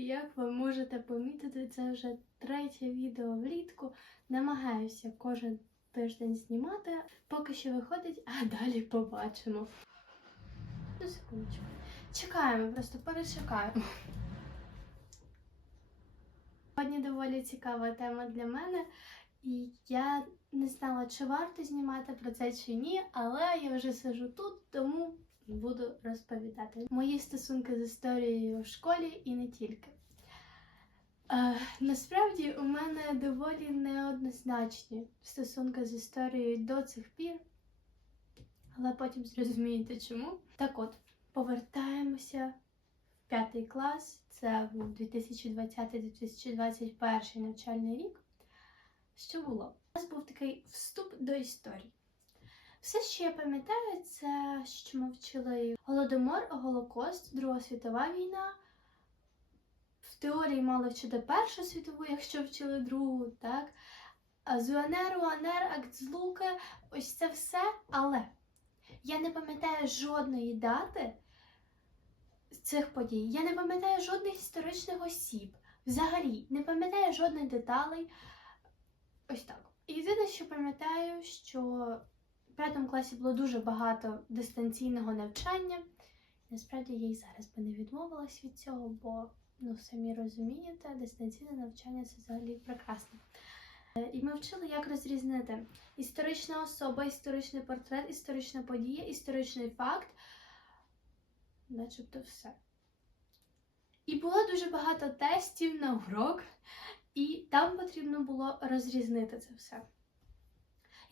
як ви можете помітити, це вже третє відео влітку. Намагаюся кожен тиждень знімати. Поки що виходить, а далі побачимо. Ну, секундочку. Чекаємо, просто перечекаємо. Сьогодні доволі цікава тема для мене, і я не знала, чи варто знімати про це чи ні, але я вже сижу тут, тому буду розповідати мої стосунки з історією в школі і не тільки. Е, насправді у мене доволі неоднозначні стосунки з історією до цих пір, але потім зрозумієте чому. Так от, повертаємося в п'ятий клас, це був 2020-2021 навчальний рік. Що було? У нас був такий вступ до історії. Все, що я пам'ятаю, це що ми вчили Голодомор, Голокост, Друга світова війна. В теорії мали вчити Першу світову, якщо вчили другу, так? А з УНР, УНР, акт злуки, ось це все. Але я не пам'ятаю жодної дати цих подій. Я не пам'ятаю жодних історичних осіб. Взагалі, не пам'ятаю жодних деталей. Ось так. Єдине, що пам'ятаю, що п'ятому класі було дуже багато дистанційного навчання. Насправді я й зараз би не відмовилась від цього, бо, ну, самі розумієте, дистанційне навчання це взагалі прекрасно. Е, І ми вчили, як розрізнити історична особа, історичний портрет, історична подія, історичний факт, начебто все. І було дуже багато тестів на урок, і там потрібно було розрізнити це все.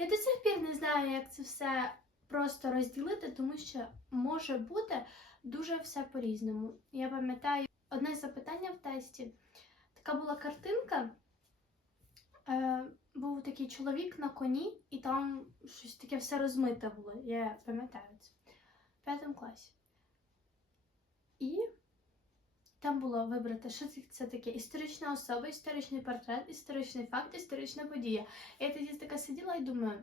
Я до сих пір не знаю, як це все просто розділити, тому що може бути дуже все по-різному. Я пам'ятаю одне запитання в тесті. Така була картинка. Е, був такий чоловік на коні, і там щось таке все розмите було. Я пам'ятаю це в п'ятому класі. І там було вибрати, що це, таке історична особа, історичний портрет, історичний факт, історична подія. Я тоді така сиділа і думаю: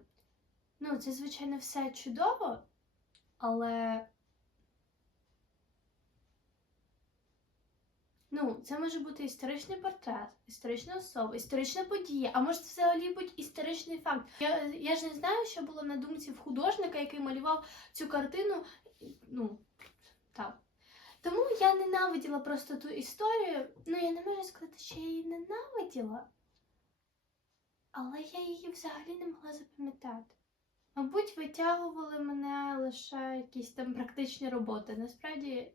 ну, це, звичайно, все чудово, але. Ну, це може бути історичний портрет, історична особа, історична подія, а може це взагалі бути історичний факт. Я, я ж не знаю, що було на думці в художника, який малював цю картину. Ну, так. Тому я ненавиділа просто ту історію. Ну, я не можу сказати, що я її ненавиділа, але я її взагалі не могла запам'ятати. Мабуть, витягували мене лише якісь там практичні роботи. Насправді,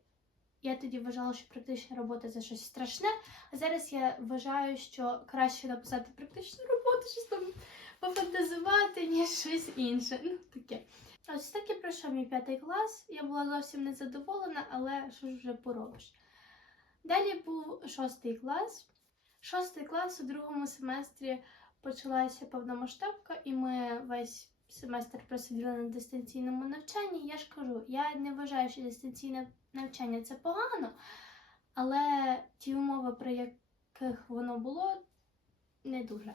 я тоді вважала, що практична робота це щось страшне, а зараз я вважаю, що краще написати практичну роботу, щось там пофантазувати, ніж щось інше. Ну, таке. Ось так і пройшов мій п'ятий клас. Я була зовсім не задоволена, але що ж вже поробиш. Далі був шостий клас. Шостий клас у другому семестрі почалася повномасштабка, і ми весь семестр просиділи на дистанційному навчанні. Я ж кажу, я не вважаю, що дистанційне навчання це погано, але ті умови, при яких воно було, не дуже.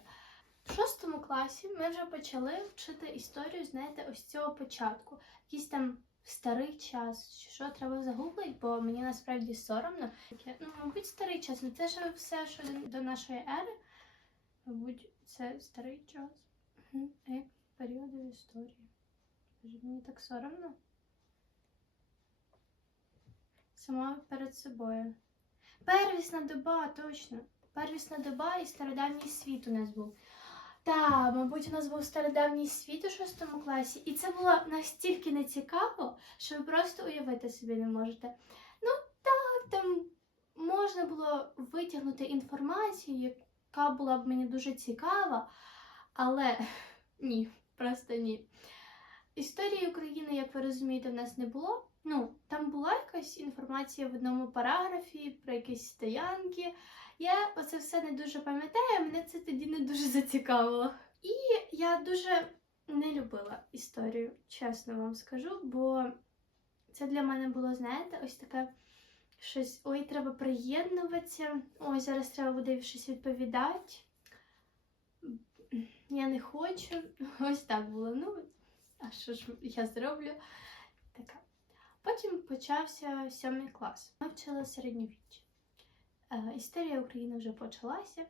В шостому класі ми вже почали вчити історію, знаєте, ось цього початку. Якийсь там старий час, що треба загуглити, бо мені насправді соромно. Ну, мабуть, старий час. Ну це ж все, що до нашої ери. Мабуть, це старий час. Е, періоди в історії. Мені так соромно. Сама перед собою. Первісна доба, точно. Первісна доба і стародавній світ у нас був. Так, мабуть, у нас був стародавній світ у шостому класі, і це було настільки нецікаво, що ви просто уявити собі не можете. Ну так, там можна було витягнути інформацію, яка була б мені дуже цікава, але ні, просто ні. Історії України, як ви розумієте, в нас не було. Ну, там була якась інформація в одному параграфі про якісь стоянки. Я оце все не дуже пам'ятаю, мене це тоді не дуже зацікавило. І я дуже не любила історію, чесно вам скажу, бо це для мене було, знаєте, ось таке щось: ой, треба приєднуватися, ой, зараз треба буде щось відповідати. Я не хочу. Ось так було. Ну, а що ж я зроблю? Така. Потім почався сьомий клас. Ми вчили середньовіччя. Е, Історія України вже почалася.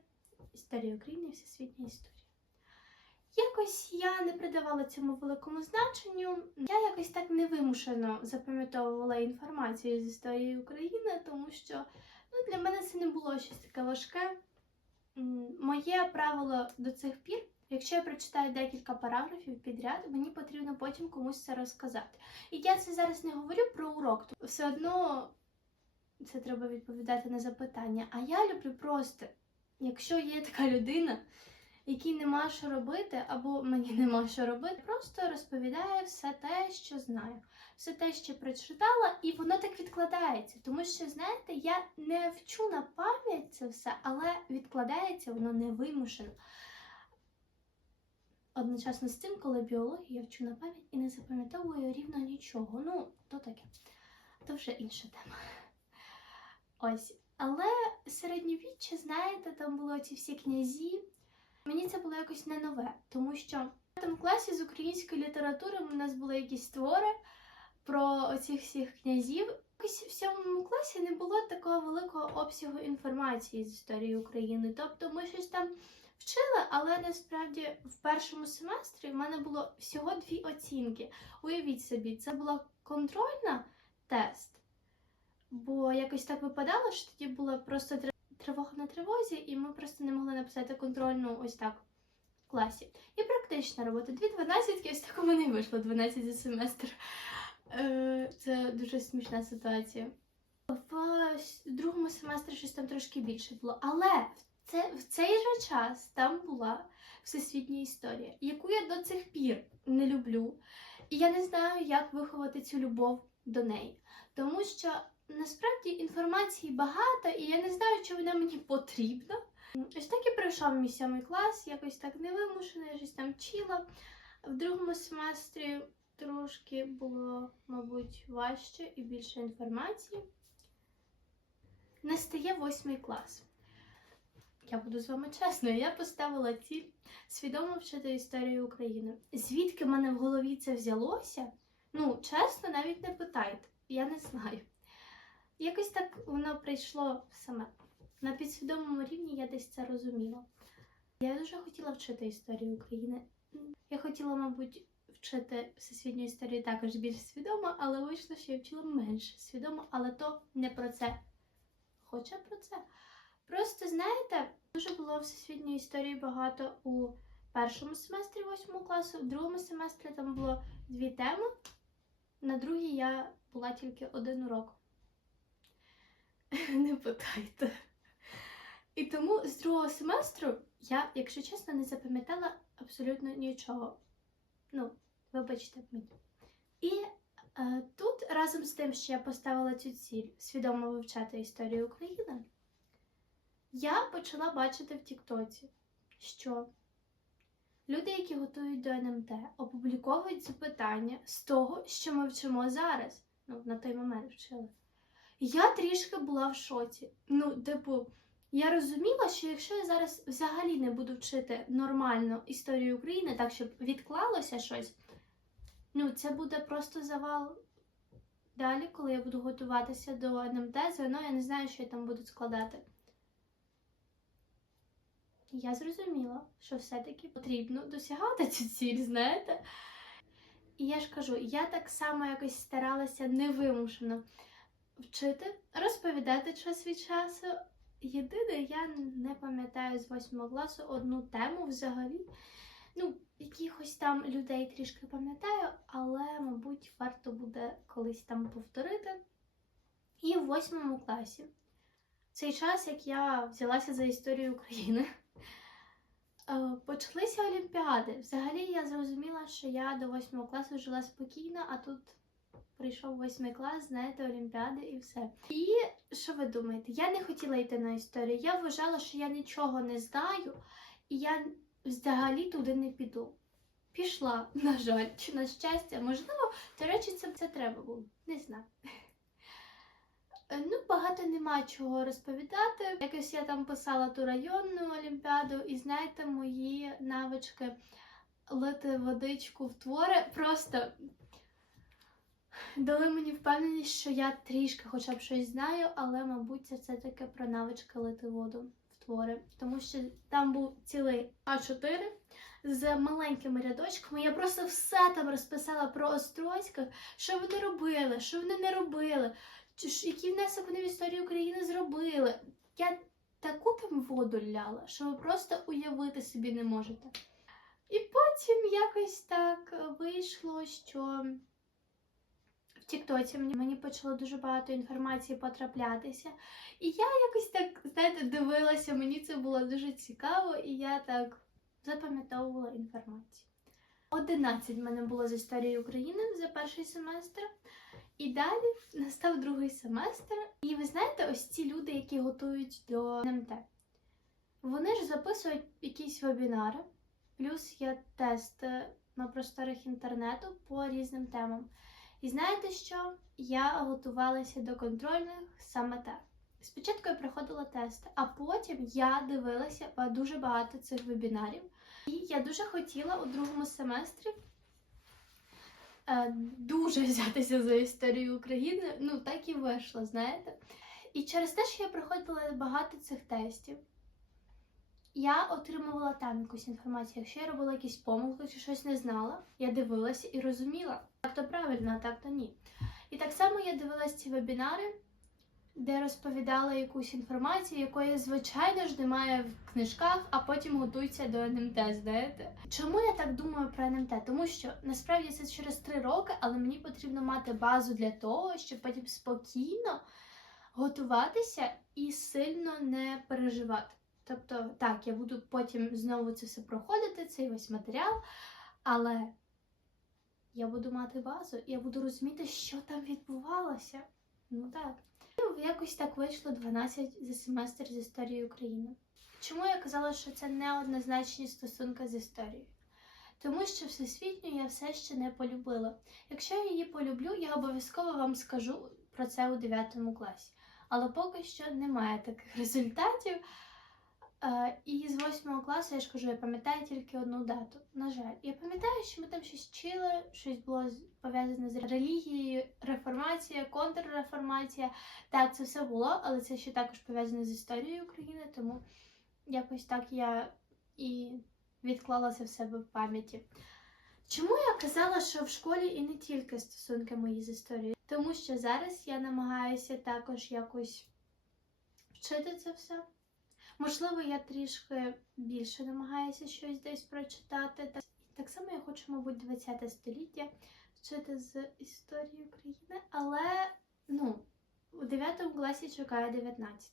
Історія України всесвітня історія. Якось я не придавала цьому великому значенню. Я якось так невимушено запам'ятовувала інформацію з історії України, тому що ну, для мене це не було щось таке важке. Моє правило до цих пір, якщо я прочитаю декілька параграфів підряд, мені потрібно потім комусь це розказати. І я це зараз не говорю про урок, тому все одно це треба відповідати на запитання. А я люблю просто, якщо є така людина, якій нема що робити, або мені нема що робити, просто розповідає все те, що знаю, все те, що прочитала, і воно так відкладається. Тому що, знаєте, я не вчу на пам'ять це все, але відкладається воно невимушено. Одночасно з цим, коли біологію я вчу на пам'ять і не запам'ятовую рівно нічого. Ну, то таке. То вже інша тема. Ось. Але середньовіччя, знаєте, там було ці всі князі. Мені це було якось не нове, тому що в тому класі з української літератури у нас були якісь твори про оцих всіх князів. Якось в сьомому класі не було такого великого обсягу інформації з історії України. Тобто ми щось там вчили, але насправді в першому семестрі в мене було всього дві оцінки. Уявіть собі, це була контрольна тест. Бо якось так випадало, що тоді була просто тривога на тривозі, і ми просто не могли написати контрольну ось так в класі. І практична робота. Дві дванадцятки, ось так у мене вийшло 12 за семестр. Е, Це дуже смішна ситуація. В другому семестрі щось там трошки більше було. Але в цей же час там була всесвітня історія, яку я до цих пір не люблю. І я не знаю, як виховати цю любов до неї. Тому що насправді інформації багато, і я не знаю, чи вона мені потрібна. Ось так і пройшов мій сьомий клас, якось так невимушено, щось там вчила. В другому семестрі трошки було, мабуть, важче і більше інформації. Настає восьмий клас. Я буду з вами чесною, я поставила ціль свідомо вчити історію України. Звідки в мене в голові це взялося? Ну, чесно, навіть не питайте. Я не знаю. Якось так воно прийшло саме. На підсвідомому рівні я десь це розуміла. Я дуже хотіла вчити історію України. Я хотіла, мабуть, вчити всесвітню історію також більш свідомо, але вийшло, що я вчила менш свідомо, але то не про це. Хоча про це. Просто знаєте, дуже було всесвітньої історії багато у першому семестрі восьмого класу, в другому семестрі там було дві теми. На другій я була тільки один урок. Не питайте. І тому з другого семестру я, якщо чесно, не запам'ятала абсолютно нічого. Ну, вибачте мені. І е, тут разом з тим, що я поставила цю ціль свідомо вивчати історію України, я почала бачити в Тіктоці, що люди, які готують до НМТ, опубліковують запитання з того, що ми вчимо зараз. Ну, на той момент вчили. Я трішки була в шоці. Ну, типу, я розуміла, що якщо я зараз взагалі не буду вчити нормально історію України, так щоб відклалося щось, ну це буде просто завал. Далі, коли я буду готуватися до НМТ, ЗНО, я не знаю, що я там буду складати. Я зрозуміла, що все-таки потрібно досягати цю ціль, знаєте? І я ж кажу, я так само якось старалася невимушено вчити, розповідати час від часу. Єдине, я не пам'ятаю з восьмого класу одну тему взагалі. Ну, якихось там людей трішки пам'ятаю, але, мабуть, варто буде колись там повторити. І в восьмому класі, цей час, як я взялася за історію України, е, почалися олімпіади. Взагалі я зрозуміла, що я до восьмого класу жила спокійно, а тут прийшов восьмий клас, знаєте, олімпіади і все. І що ви думаєте? Я не хотіла йти на історію. Я вважала, що я нічого не знаю, і я взагалі туди не піду. Пішла, на жаль, чи на щастя, можливо, до речі, це, це треба було. Не знаю. Е, Ну, багато нема чого розповідати. Якось я там писала ту районну олімпіаду, і знаєте, мої навички лити водичку в твори просто дали мені впевненість, що я трішки хоча б щось знаю, але, мабуть, це все-таки про навички лити воду в твори. Тому що там був цілий А4 з маленькими рядочками. Я просто все там розписала про Острозьких, що вони робили, що вони не робили, який внесок вони в історію України зробили. Я таку там воду ляла, що ви просто уявити собі не можете. І потім якось так вийшло, що Тіктоці мені, мені почало дуже багато інформації потраплятися. І я якось так, знаєте, дивилася, мені це було дуже цікаво, і я так запам'ятовувала інформацію. 11 в мене було з історії України за перший семестр. І далі настав другий семестр. І ви знаєте, ось ці люди, які готують до НМТ, вони ж записують якісь вебінари, плюс є тести на просторах інтернету по різним темам. І знаєте що? Я готувалася до контрольних саме так. Спочатку я проходила тести, а потім я дивилася дуже багато цих вебінарів. І я дуже хотіла у другому семестрі е, дуже взятися за історію України. Ну, так і вийшло, знаєте. І через те, що я проходила багато цих тестів, я отримувала там якусь інформацію. Якщо я робила якісь помилки чи щось не знала, я дивилася і розуміла, так то правильно, а так то ні. І так само я дивилася ці вебінари, де розповідала якусь інформацію, якої, звичайно ж, немає в книжках, а потім готуються до НМТ, знаєте. Чому я так думаю про НМТ? Тому що насправді це через три роки, але мені потрібно мати базу для того, щоб потім спокійно готуватися і сильно не переживати. Тобто, так, я буду потім знову це все проходити, цей весь матеріал, але я буду мати базу, і я буду розуміти, що там відбувалося. Ну так. І Якось так вийшло 12 за семестр з історії України. Чому я казала, що це неоднозначні стосунки з історією? Тому що всесвітню я все ще не полюбила. Якщо я її полюблю, я обов'язково вам скажу про це у 9 класі. Але поки що немає таких результатів. Е, і з 8 класу я ж кажу, я пам'ятаю тільки одну дату. На жаль, я пам'ятаю, що ми там щось вчили, щось було пов'язане з релігією, реформація, контрреформація. Так, це все було, але це ще також пов'язане з історією України, тому якось так я і відклала це в себе в пам'яті. Чому я казала, що в школі і не тільки стосунки мої з історією? Тому що зараз я намагаюся також якось вчити це все. Можливо, я трішки більше намагаюся щось десь прочитати. Так, само я хочу, мабуть, 20 століття вчити з історії України, але ну, у 9 класі чекаю 19.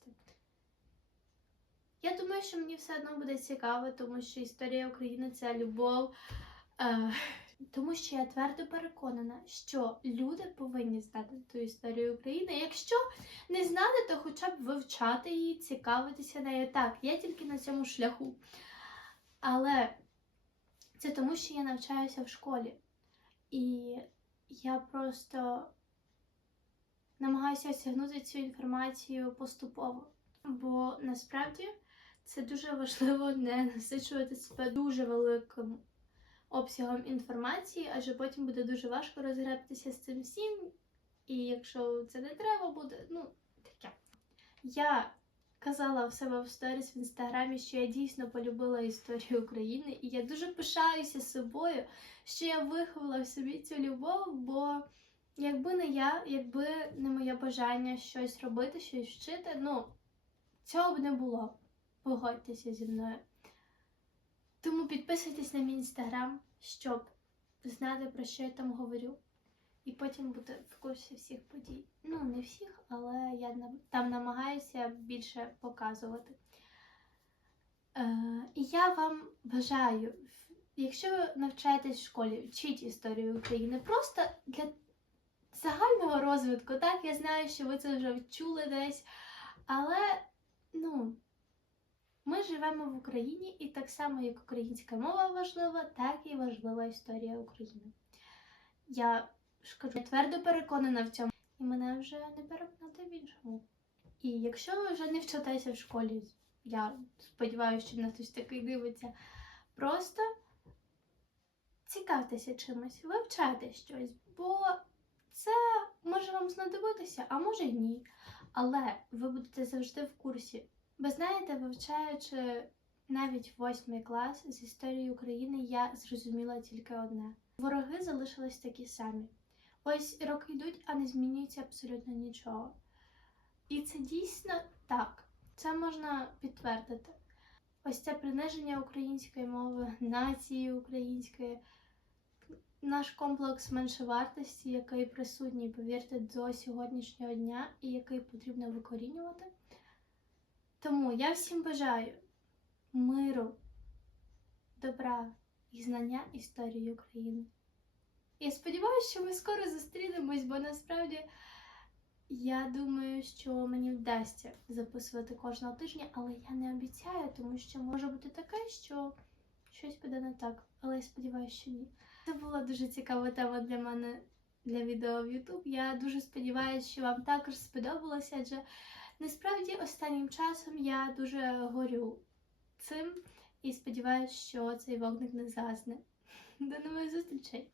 Я думаю, що мені все одно буде цікаво, тому що історія України це любов. Е, тому що я твердо переконана, що люди повинні знати ту історію України. Якщо не знати, то хоча б вивчати її, цікавитися нею. Так, я тільки на цьому шляху. Але це тому, що я навчаюся в школі. І я просто намагаюся осягнути цю інформацію поступово. Бо насправді це дуже важливо не насичувати себе дуже великим обсягом інформації, адже потім буде дуже важко розгребтися з цим всім. І якщо це не треба буде, ну таке. Я казала в себе в сторіс в інстаграмі, що я дійсно полюбила історію України, і я дуже пишаюся собою, що я виховала в собі цю любов, бо якби не я, якби не моє бажання щось робити, щось вчити, ну цього б не було. Погодьтеся зі мною. Тому підписуйтесь на мій інстаграм, щоб знати, про що я там говорю. І потім бути в курсі всіх подій. Ну, не всіх, але я там намагаюся більше показувати. Е, і я вам бажаю, якщо ви навчаєтесь в школі, вчіть історію України просто для загального розвитку. Так, я знаю, що ви це вже чули десь, але ну. Ми живемо в Україні, і так само, як українська мова важлива, так і важлива історія України. Я ж я твердо переконана в цьому, і мене вже не переконати в іншому. І якщо ви вже не вчитеся в школі, я сподіваюся, що на хтось такий дивиться, просто цікавтеся чимось, вивчайте щось, бо Це може вам знадобитися, а може ні. Але ви будете завжди в курсі. Ви знаєте, вивчаючи навіть восьмий клас з історії України, я зрозуміла тільки одне: вороги залишились такі самі. Ось роки йдуть, а не змінюється абсолютно нічого. І це дійсно так. Це можна підтвердити. Ось це приниження української мови, нації української, наш комплекс меншовартості, який присутній, повірте, до сьогоднішнього дня і який потрібно викорінювати. Тому я всім бажаю миру, добра і знання історії України. Я сподіваюся, що ми скоро зустрінемось, бо насправді я думаю, що мені вдасться записувати кожного тижня, але я не обіцяю, тому що може бути таке, що щось піде не так. Але я сподіваюся, що ні. Це була дуже цікава тема для мене для відео в YouTube. Я дуже сподіваюся, що вам також сподобалося, адже насправді останнім часом я дуже горю цим і сподіваюся, що цей вогник не згасне. До нових зустрічей!